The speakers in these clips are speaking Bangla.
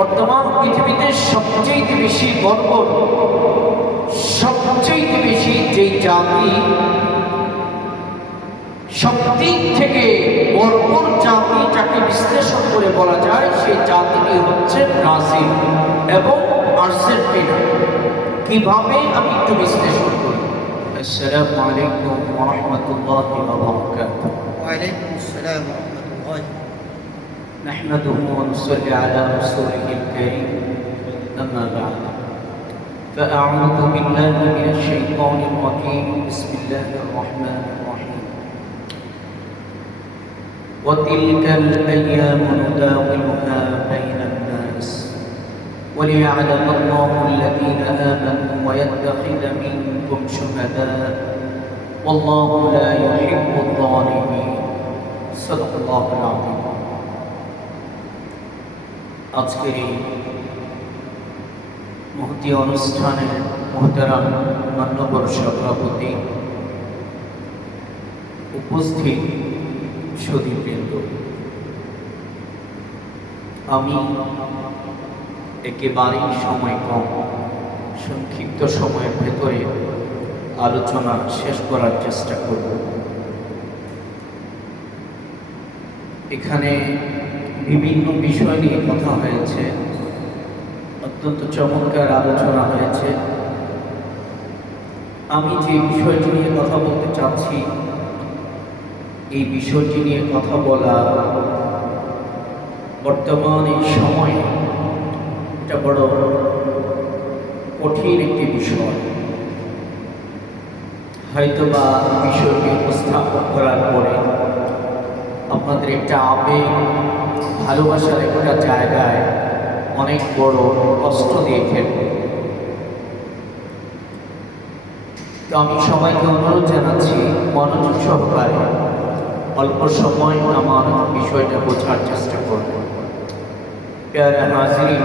বর্তমান পৃথিবীতে সবচেয়ে বেশি বর্বর, সবচেয়ে বেশি যেই জাতি, সব দিক থেকে বর্বর জাতি যাকে বিশ্লেষণ করে বলা যায়, সেই জাতিটি হচ্ছে ব্রাজিল এবং আর্জেন্টিনা। কিভাবে আমি একটু বিশ্লেষণ করি। আসসালামু আলাইকুম ওয়া রাহমাতুল্লাহি ওয়া বারাকাতুহু। ওয়া আলাইকুম আসসালাম ওয়া রাহমাতুল্লাহি। নাহমাদুহু ওয়া নুসাল্লি আলা রাসূলিহিল কারীম। আম্মা বা'দ। فأعوذ بالله من الشيطان الرجيم. بسم الله الرحمن الرحيم. وتلك الأيام نداولها بين الناس وليعلم الله الذين آمنوا ويتخذ منكم شهداء والله لا يحب الظالمين. صدق الله العظيم. আজকের এই মহতী অনুষ্ঠানের মহতারাম মান্যবর সভাপতি, উপস্থিত সুধীবৃন্দ, আমি একেবারেই সময় কম, সংক্ষিপ্ত সময়ের ভেতরে আলোচনা শেষ করার চেষ্টা করব। এখানে বিভিন্ন বিষয় নিয়ে কথা হয়েছে, অত্যন্ত চমৎকার আলোচনা হয়েছে। আমি যে বিষয়টি নিয়ে কথা বলতে চাচ্ছি, এই বিষয়টি নিয়ে কথা বলা বর্তমান এই সময়ে এটা বড় কঠিন একটি বিষয়। হয়তোবা বিষয়টি উপস্থাপন করার পরে আপনাদের একটা আবেগ, ভালোবাসার একটা জায়গায় অনেক বড় কষ্ট দিয়ে ফেলবে। তো আমি সবাইকে অনুরোধ জানাচ্ছি, মনোযোগ সহকারে অল্প সময় আমার বিষয়টা বোঝার চেষ্টা করব। প্যারা হাজিরিন,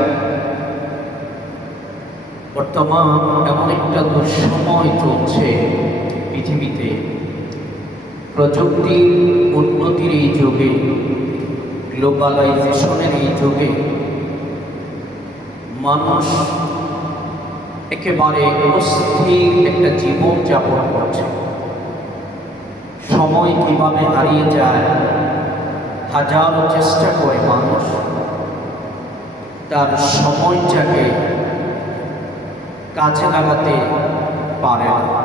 বর্তমান এমন একটা দুঃসময় চলছে পৃথিবীতে। প্রযুক্তির উন্নতির এই যুগে, গ্লোবালাইজেশনের এই যুগে মানুষ একেবারে অস্থির একটা জীবন যাপন করছে। সময় কিভাবে হারিয়ে যায়, হাজারো চেষ্টা করে মানুষ তার সময়টাকে কাজে লাগাতে পারে না।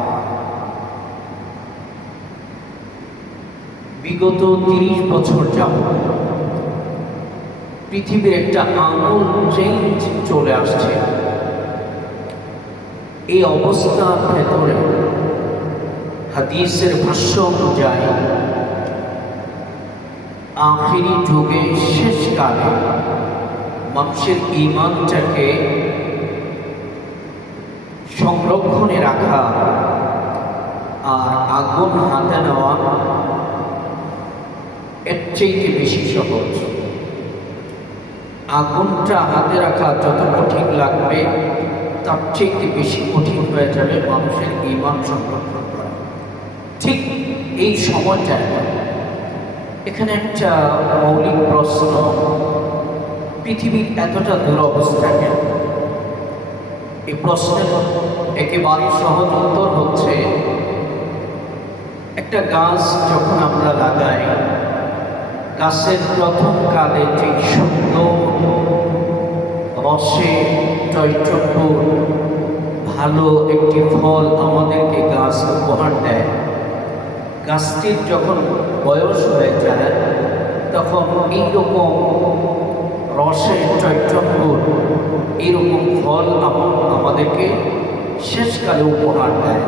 বিগত 30 বছর যাবত পৃথিবীর একটা আমূল চেঞ্জ চলে আসছে। এই অবস্থার ভেতরে হাদিসের ভাষ্য অনুযায়ী আখিরি যুগে শেষকালে মানুষের ঈমানটাকে সংরক্ষণে রাখা আর আগুন হাতে নেওয়া এর চেয়ে বেশি সহজ। আগুনটা হাতে রাখা যত কঠিন লাগবে, তার চেয়ে বেশি কঠিন হয়ে যাবে মানুষের ঈমান সংরক্ষণ করা। ঠিক এই সময়টায় এখানে একটা মৌলিক প্রশ্ন, পৃথিবীর এতটা দুরবস্থা কেন? এই প্রশ্নের একেবারে সহজ উত্তর হচ্ছে, একটা গাছ যখন আমরা লাগাই, গাছের প্রথম কালে যে সুন্দর রসে চৈচন্য ভালো একটি ফল আমাদেরকে গাছ উপহার দেয়, গাছটির যখন বয়স হয়ে যায় তখন এইরকম রসের চৈচন্য এইরকম ফল আমাদেরকে শেষকালে উপহার দেয়।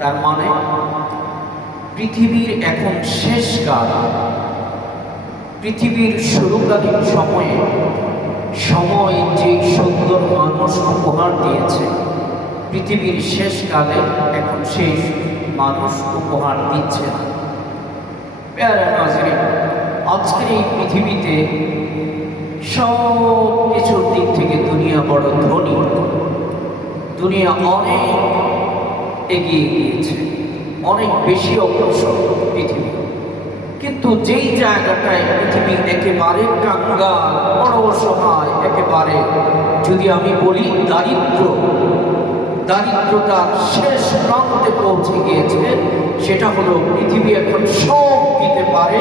তার মানে পৃথিবীর এখন শেষ কাল। পৃথিবীর শুরুকালীন সময় যে সুন্দর মানুষ উপহার দিয়েছে, পৃথিবীর শেষ কালে এখন সেই মানুষ উপহার দিচ্ছে না। প্যারা নাজরিন, আজকের এই পৃথিবীতে সব কিছুর দিক থেকে দুনিয়া বড় ধনী, দুনিয়া অনেক এগিয়ে গিয়েছে, অনেক বেশি অগ্রসর পৃথিবী। কিন্তু যেই জায়গাটায় পৃথিবী একেবারে কাঙ্গাল, বড় অসহায়, পারে। যদি আমি বলি দারিদ্রতার শেষ প্রান্তে পৌঁছে গিয়েছে, সেটা হলো পৃথিবী এখন সব দিতে পারে,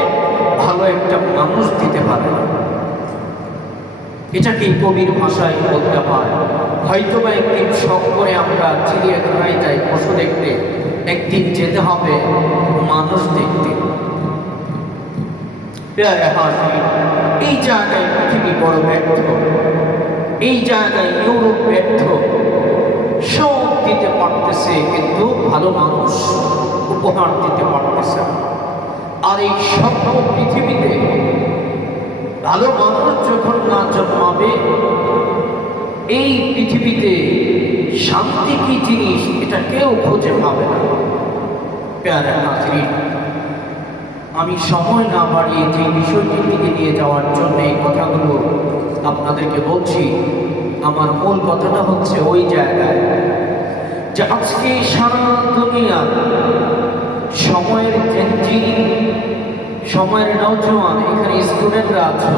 ভালো একটা মানুষ দিতে পারে না। এটাকে কবির ভাষায় বলতে হয়। হয়তো বা একদিন শখ করে আমরা চিড়িয়াখানায় যাই পশু দেখতে, একদিন যেতে হবে মানুষ দেখতে। এই জায়গায় পৃথিবী বড় ব্যর্থ, এই জায়গায় ইউরোপ ব্যর্থ। সব দিতে পারতেছে কিন্তু ভালো মানুষ উপহার দিতে পারতেছে না। আর এই সব পৃথিবীতে ভালো মানুষ যখন না জন্মাবে, এই পৃথিবীতে শান্তি কি জিনিস এটা কেউ খুঁজে পাবে না। প্যারা নাজরিন, আমি সময় না বাড়িয়ে যে বিষয়টির দিকে নিয়ে যাওয়ার জন্য এই কথাগুলো আপনাদেরকে বলছি, আমার মূল কথাটা হচ্ছে ওই জায়গায় যে আজকে সারা দুনিয়া সময়ের জেনজি, সময়ের নওজোয়ান, এখানে স্টুডেন্টরা আছে,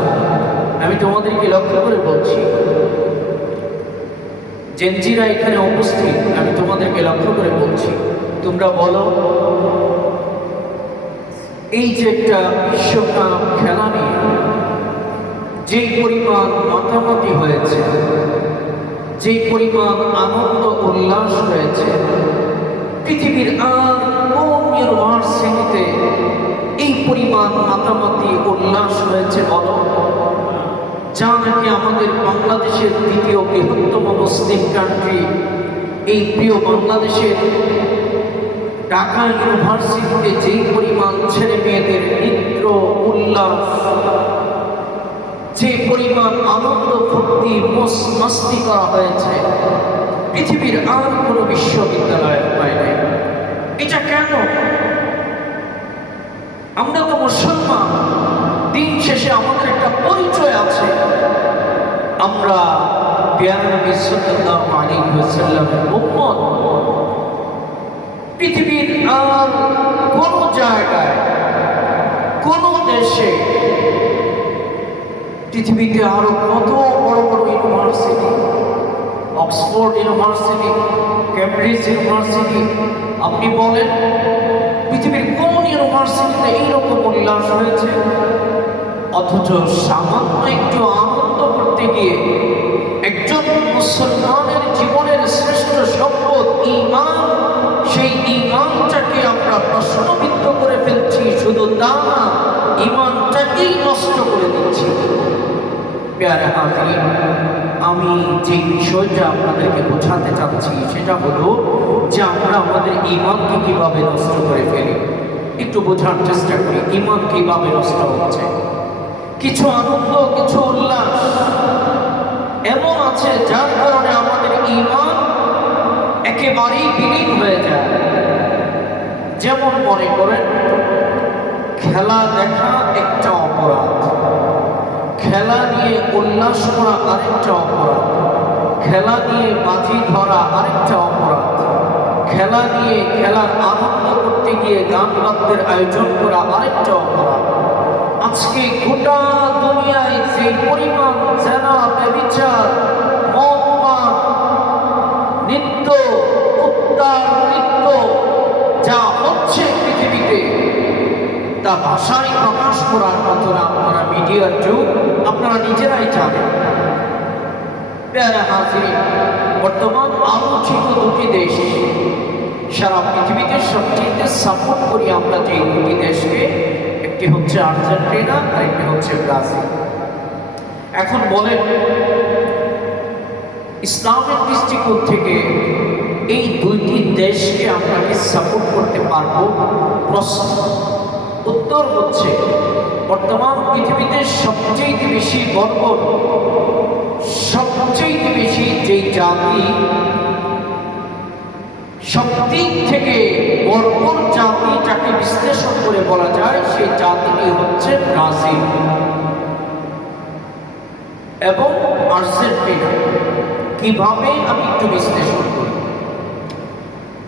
আমি তোমাদেরকে লক্ষ্য করে বলছি, জেনজিরা এখানে উপস্থিত, আমি তোমাদেরকে লক্ষ্য করে বলছি, তোমরা বলো এই যে একটা বিশ্বকাপ খেলা নিয়ে যে পরিমাণ মাতামাতি হয়েছে, যে পরিমাণ আনন্দ উল্লাস হয়েছে, পৃথিবীর আর কোন ইউনিভার্সিটিতে এই পরিমাণ মাতামাতি উল্লাস হয়েছে বলো? যা নাকি আমাদের বাংলাদেশের দ্বিতীয় বৃহত্তম মুসলিম কান্ট্রি, এই প্রিয় বাংলাদেশের ঢাকা ইউনিভার্সিটিতে যেই পরিমাণ ছেলে মেয়েদের নৃত্য উল্লাস, যে পরিমাণ আনন্দ ফুর্তি মস্তি করা হয়েছে, পৃথিবীর আর কোনো বিশ্ববিদ্যালয়ের বাইরে। এটা কেন? আমরা তো মুসলমান, দিন শেষে আমাদের একটা পরিচয় আছে। আমরা প্যারা নবী সাল্লাল্লাহু আলাইহি ওয়াসাল্লামের উম্মত। পৃথিবীর আর কোন জায়গায়, কোন দেশে, পৃথিবীতে আরো কত বড় বড় university, Oxford university, Cambridge university, আপনি বলেন পৃথিবীর কোন ইউনিভার্সিটিতে এইরকম উল্লাস হয়েছে? অথচ সামান্য একটু আনন্দ করতে গিয়ে একজন মুসলমানের জীবনের শ্রেষ্ঠ সম্পদ ঈমান, সেই ঈমানটাকে আমরা প্রশ্নবিদ্ধ করে ফেলছি। শুধু তা না, ঈমানটাকেই নষ্ট করে দিচ্ছি। প্যারা হাজির, আমি যে বিষয়টা আপনাদেরকে বোঝাতে চাচ্ছি সেটা হলো যে আমরা আমাদের ঈমানকে কিভাবে নষ্ট করে ফেলি। একটু বোঝার চেষ্টা করি ঈমান কিভাবে নষ্ট হচ্ছে। কিছু আনন্দ, কিছু উল্লাস এমন আছে যার কারণে আমাদের ঈমান একেবারেই বিলীন হয়ে যায়। যেমন মনে করেন, খেলা দেখা একটা অপরাধ, খেলা নিয়ে উল্লাস করা আরেকটা অপরাধ, খেলা নিয়ে বাজি ধরা আরেকটা অপরাধ, খেলা নিয়ে খেলার আনন্দ করতে গিয়ে গান বাদ্যের আয়োজন করা আরেকটা অপরাধ। আজকে গোটা দুনিয়ায় যে পরিমাণ জেনা, ব্যভিচার, মদ পান, নৃত্য, উত্তাল নৃত্য যা হচ্ছে পৃথিবীতে, তা ভাষায় প্রকাশ করার মতো না। আপনারা মিডিয়ার যুগ, আপনারা নিজেরাই জানেন। প্যারা হাজির, বর্তমান আলোচিত দুটি দেশ সারা পৃথিবীতে সবচেয়ে সাপোর্ট করি আমরা যে দুটি দেশকে, একটি হচ্ছে আর্জেন্টিনা আর একটি হচ্ছে ব্রাজিল। এখন বলেন, ইসলামের দৃষ্টিকোণ থেকে এই দুইটি দেশকে আমরা কি সাপোর্ট করতে পারবো? প্রশ্ন, উত্তর হচ্ছে বর্তমান পৃথিবীতে সবচেয়ে বেশি বর্বর, সবচেয়ে বেশি যেই জাতি, সব দিক থেকে বর্বর জাতি যাকে বিশ্লেষণ করে বলা যায়, সেই জাতিটি হচ্ছে ব্রাজিল এবং আর্জেন্টিনা। কিভাবে আমি একটু বিশ্লেষণ করি।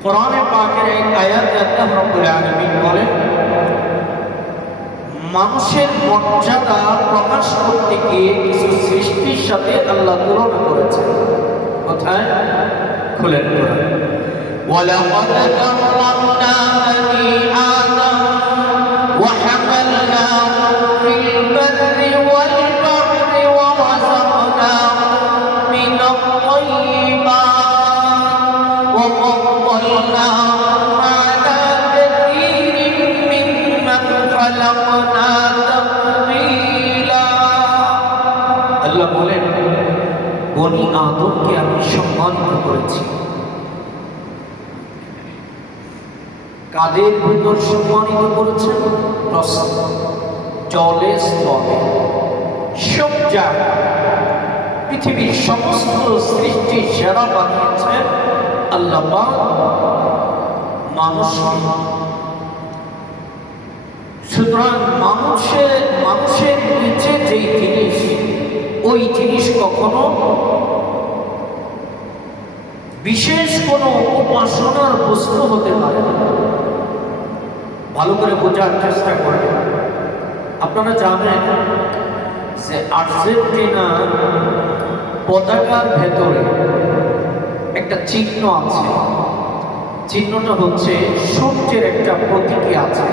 কোরআনে পাকের এক আয়াতে আল্লাহ রাব্বুল আলামিন বলেন, মানুষের মর্যাদা প্রকাশ করতে গিয়ে কিছু সৃষ্টির সাথে আল্লাহ তুলনা করেছেন। কোথায়? খুলেন কোরআন। ওয়ালাকাদ কাররামনা বানি আদম ওয়া হামালনাহুম ফিল বাররি ওয়াল বাহরি ওয়া রাযাকনাহুম মিনাত তাইয়্যিবাত ওয়া ফাদ্দালনাহুম আলা কাসীরিন মিম্মান খালাকনা তাফদীলা। আল্লাহ বলেন, বনি আদমকে আমি সম্মানিত করেছি। কাদের ভিতর সম্মানিত করেছেন? জলে স্থলে সব জায়গায় পৃথিবীর সমস্ত সৃষ্টি সেরা বানিয়েছেন আল্লাহ পাক মানুষকে। সুতরাং মানুষের নিচে যেই জিনিস, ওই জিনিস কখনো বিশেষ কোনো উপাসনার বস্তু হতে পারে না। ভালো করে বোঝার চেষ্টা করবেন। আপনারা জানেন যে আর্জেন্টিনা পতাকার ভেতরে একটা চিহ্ন আছে। চিহ্নটা হচ্ছে সূর্যের একটা প্রতীকী আছে।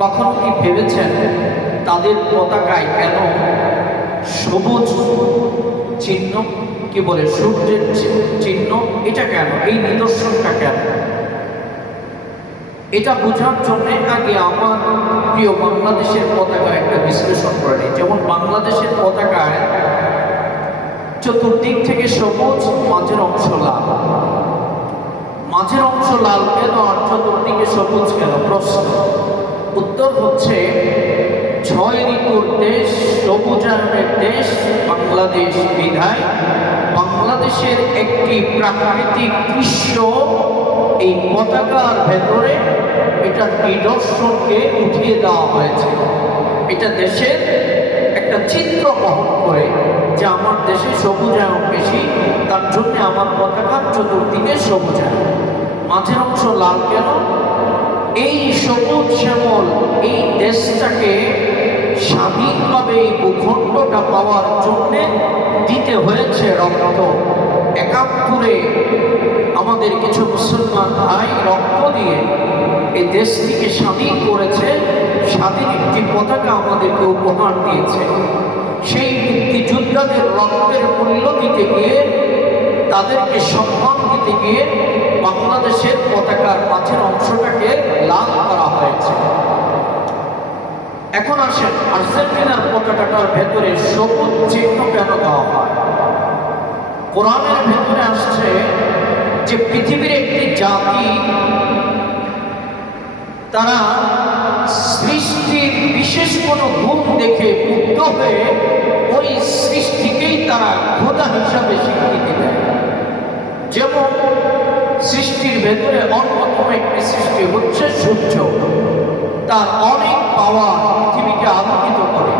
কখনো কি ভেবেছেন তাদের পতাকায় কেন সবুজ চিহ্ন, কি বলে সূর্যের চিহ্ন, এটা কেন? এই নিদর্শনটা কেন? এটা বোঝার জন্য আগে আমার প্রিয় বাংলাদেশের পতাকার একটা বিশ্লেষণ করে নিই। যেমন বাংলাদেশের পতাকায় চতুর্দিক থেকে সবুজ, মাঝের অংশ লাল। মাঝের অংশ লাল কেন আর চতুর্দিকে সবুজ কেন? প্রশ্ন। উত্তর হচ্ছে 6 ঋতুর দেশ, সবুজায়নের দেশ বাংলাদেশ বিধায় বাংলাদেশের একটি প্রাকৃতিক দৃশ্য এই পতাকার ভেতরে এটা নিদর্শনকে উঠিয়ে দেওয়া হয়েছে। এটা দেশের একটা চিত্র বহন করে যে আমার দেশে সবুজায়ন বেশি, তার জন্য আমার পতাকার চতুর্দিকে সবুজায়ন। মাঝের অংশ লাল কেন? এই সবুজ শ্যামল এই দেশটাকে স্বাধীনভাবে এই ভূখণ্ডটা পাওয়ার জন্য দিতে হয়েছে রক্ত। 71-এ আমাদের কিছু মুসলমান ভাই রক্ত দিয়ে এই দেশটিকে স্বাধীন করেছে, স্বাধীন একটি পতাকা আমাদেরকে উপহার দিয়েছে। সেই মুক্তিযোদ্ধাদের রক্তের মূল্য দিতে গিয়ে, তাদেরকে সম্মান দিতে গিয়ে বাংলাদেশের পতাকার মাঝের অংশটাকে লাল করা হয়েছে। এখন আসেন, আর্জেন্টিনার পতাকাটার ভেতরে সবুজ চিহ্ন কেন দেওয়া হয়? কোরআনের ভেতরে আসছে যে পৃথিবীর একটি জাতি তারা সৃষ্টির বিশেষ কোনো গুণ দেখে মুগ্ধ হয়ে ওই সৃষ্টিকেই তারা খোদা হিসাবে স্বীকৃতি দেয়। যেমন সৃষ্টির ভেতরে অন্যতম একটি সৃষ্টি হচ্ছে সূর্য। তার অনেক পাওয়ার পৃথিবীকে আলোকিত করে,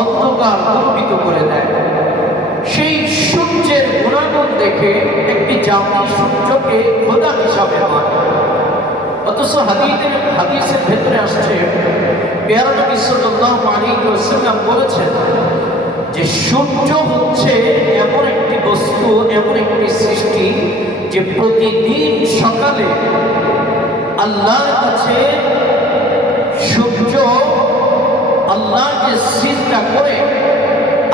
অন্ধকার দূরীভূত করে দেয়। সেই সূর্যের গুণাগুণ দেখে একটি জাতি সূর্যকে খোদা হিসাবে মানে। অথচ হাদিসের ভেতরে আসছে, পেয়ারা নবী সাল্লাল্লাহু আলাইহি ওয়াসাল্লাম বলেছেন যে সূর্য হচ্ছে এমন একটি বস্তু, এমন একটি সৃষ্টি যে প্রতিদিন সকালে আল্লাহর কাছে সূর্য আল্লাহকে সিজদা করে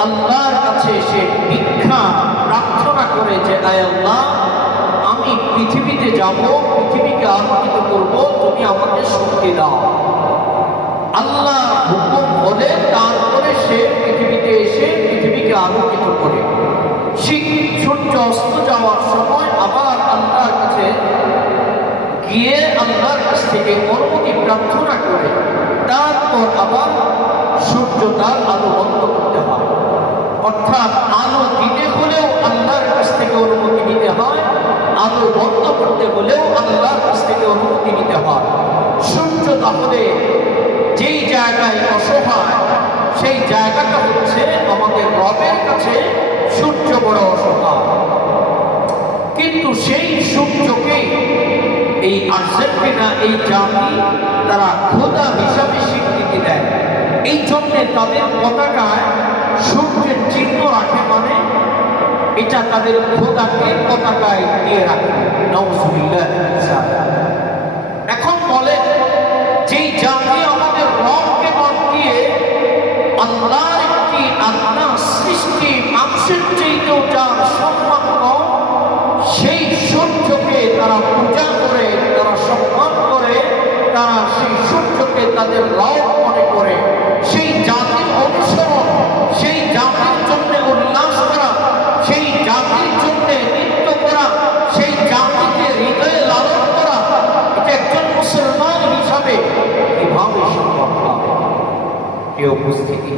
আল্লাহর কাছে এসে ভিক্ষা প্রার্থনা করে যে আয় আল্লাহ, আমি পৃথিবীতে যাব, পৃথিবীকে আলোকিত করব, তুমি আমাকে শক্তি দাও। আল্লাহ হুকুম হলে তারপরে সে পৃথিবীতে এসে পৃথিবীকে আলোকিত করে। সূর্য অস্ত যাওয়ার সময় আবার আল্লাহর কাছে গিয়ে আল্লাহর কাছ থেকে অনুমতি প্রার্থনা করে তারপর আবার সূর্য তার আলো বন্ধ করতে হয়। অর্থাৎ আলো দিতে হলেও আল্লাহর কাছ থেকে অনুমতি নিতে হয়, আলো বন্ধ করতে হলেও আল্লাহর কাছ থেকে অনুমতি নিতে হয়। সূর্য তাহলে যেই জায়গায় অসহায়, সেই জায়গাটা হচ্ছে আমাদের রবের কাছে সূর্য বড় অসহায়। কিন্তু সেই সূর্যকে এই আর্জেন্টিনা এই জাতি তারা খোদা হিসাবে স্বীকৃতি দেয়। এই জন্যে তাদের পতাকায় সূর্যের চিহ্ন রাখে, মানে এটা তাদের খোদাকে পতাকায় দিয়ে রাখে। নাউযুবিল্লাহ। এখন বলে যেই জাতি আমাদের রবকে বাদ দিয়ে আল্লাহর একটি আত্মা সৃষ্টি মানুষের চাইতেও যার সম্মান কম, সেই সূর্যকে তারা পূজা করে, তারা সম্মান করে, তারা সেই সূর্যকে তাদের রব মনে করে, সেই জাতির অনুসরণ, সেই জাতির জন্য উল্লাস করা, সেই জাতির জন্য নৃত্য করা, সেই জাতিকে হৃদয়ে লালন করা, এটা একজন মুসলমান হিসাবে কিভাবে সম্ভব হয়? এই উপস্থিতি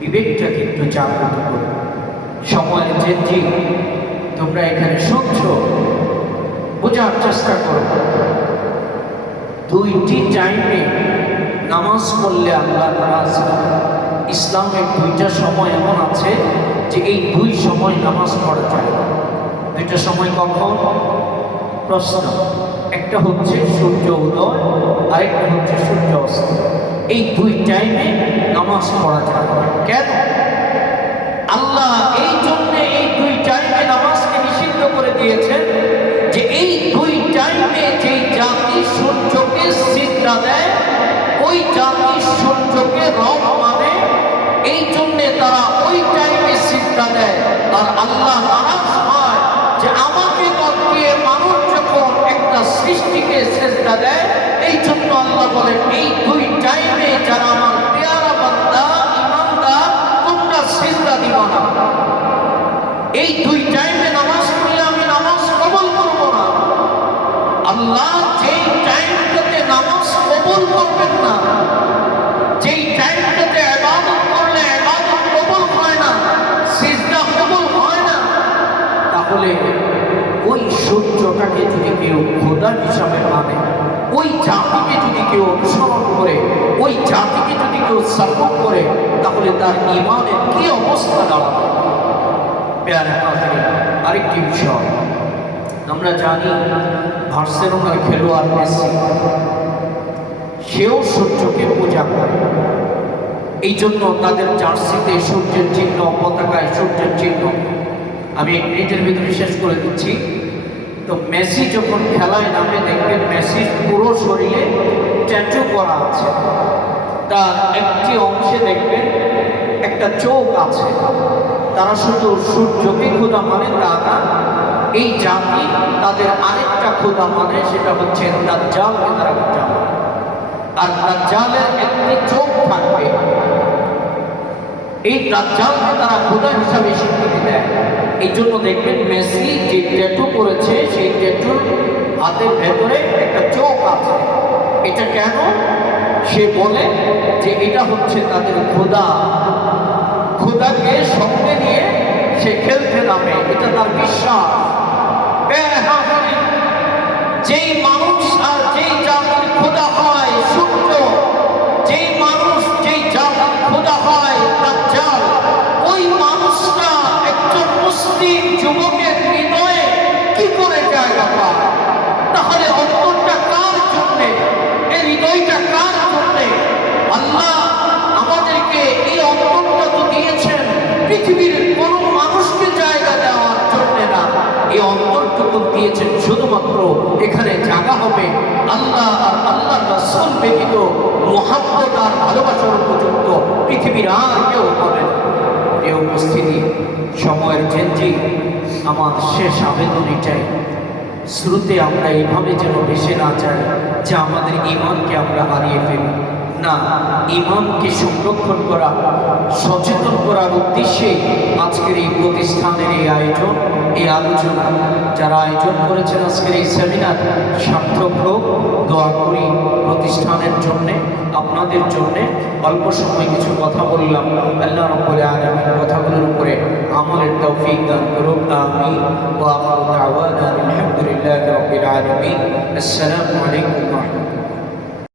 বিবেকটা কিন্তু জাগ্রত করে। সময়ের যে তোমরা এখানে শুনছ, বোঝার চেষ্টা করো, দুইটি টাইমে নামাজ পড়লে আল্লাহ নারাজ হয়। ইসলামের দুইটা সময় এমন আছে যে এই দুই সময় নামাজ পড়া যায় না। দুইটা সময় কখন? প্রশ্ন। একটা হচ্ছে সূর্য উদয়, আরেকটা হচ্ছে সূর্য অস্ত। এই দুই টাইমে নামাজ পড়া যায় না। কেন? আল্লাহ এই জন্য এই দুই টাইমে নামাজকে নিষিদ্ধ করে দিয়েছেন যে এই দুই টাইমে যেই জাতি সূর্যকে সিজদা দেয়, ওই জাতি সূর্যকে রব মানে, এই জন্যে তারা ওই টাইমে সিজদা দেয়। আর আল্লাহ নারাজ হয় যে আমাকে বাদ দিয়ে মানুষ যখন একটা সৃষ্টিকে সিজদা দেয়, এই জন্য আল্লাহ বলেন এই দুই টাইমে যারা আমার পেয়ারা বান্দা ইমানদার, তোমরা সিজদা দিবা না। এই দুই টাইমে নামাজ পড়লে আমি নামাজ কবুল করব না। আল্লাহ যেই টাইমটাতে নামাজ কবুল করবেন না, যেই টাইমটাতে ইবাদত করলে ইবাদত কবুল হয় না, সিজদা কবুল হয় না, তাহলে ওই সূর্যটাকে যদি কেউ খোদা হিসাবে মানে, ওই জাতিকে যদি কেউ অনুসরণ করে, ওই জাতিকে যদি কেউ সাপোর্ট করে, তাহলে তার ঈমানের কি অবস্থা দাঁড়াবে? প্যারা হাজির, আরেকটি বিষয় আমরা জানি, বার্সেলোনার খেলোয়াড় মেসি, সেও সূর্যকে পূজা করে। এই জন্য তাদের জার্সিতে সূর্যের চিহ্ন, পতাকায় সূর্যের চিহ্ন। আমি 1 মিনিটের ভিতরে শেষ করে দিচ্ছি। তো মেসি যখন খেলায় নামে, দেখবেন মেসির পুরো শরীরে ট্যাটু করা আছে। তার একটি অংশে দেখবেন একটা চোখ আছে। তারা শুধু সূর্যকে খোদা মানে তা না, এই জাতি তাদের আরেকটা খোদা মানে, সেটা হচ্ছে দাজ্জালকে তারা খোদা মানে। আর দাজ্জালের একটি চোখ থাকবে, এই দাজ্জালকে তারা খোদা হিসাবে স্বীকৃতি দেয়। এই জন্য দেখবেন মেসি যে ট্যাটু করেছে, সেই ট্যাটুর হাতের ভেতরে একটা চোখ আছে। এটা কেন? সে বলে যে এটা হচ্ছে তাদের খোদা। খোদাকে সঙ্গে নিয়ে সে খেলতে নামে, এটা তার বিশ্বাস। যেই মানুষ আর যেই জাতির খোদা হয় সূর্য, যেই মানুষ যেই জাতির খোদা হয় দাজ্জাল, ওই মানুষটা একজন মুসলিম যুবকের হৃদয়ে কি করে জায়গা পায়? তাহলে অন্তরটা কার জন্যে? এই হৃদয়টা কার জন্যে? আল্লাহ আমাদেরকে এই অন্তরটা তো দিয়েছেন পৃথিবীর কোন মানুষকে জায়গা দেওয়ার জন্য না, এই অন্তরটুকু দিয়েছেন শুধুমাত্র এখানে জায়গা হবে আল্লাহ আর আল্লাহ রাসূল ব্যতীত মুহাব্বত আর ভালোবাসার উপযুক্ত পৃথিবীর আর কেউ হবে না। এই উপস্থিতি সময়ের চেঞ্জি, আমার শেষ আবেদন এটাই, শ্রুতে আমরা এইভাবে যেন ভেসে না যাই যে আমাদের ঈমানকে আমরা হারিয়ে ফেলি। না, ঈমানকে সংরক্ষণ করা, সচেতন করার উদ্দেশ্যে আজকের এই প্রতিষ্ঠানের এই আয়োজন, এই আলোচনা। যারা আয়োজন করেছেন আজকের এই সেমিনার সার্থক হোক, দোয়া করি প্রতিষ্ঠানের জন্যে, আপনাদের জন্যে। অল্প সময় কিছু কথা বললাম, আল্লাহ রাব্বুল আলামিন কথাগুলোর উপরে আমলের তৌফিক দান করুন। আমিন। ওয়া আখিরু দাওয়ানা আলহামদুলিল্লাহি রাব্বিল আলামিন। আসসালামু আলাইকুম ওয়া রাহমাতুল্লাহ।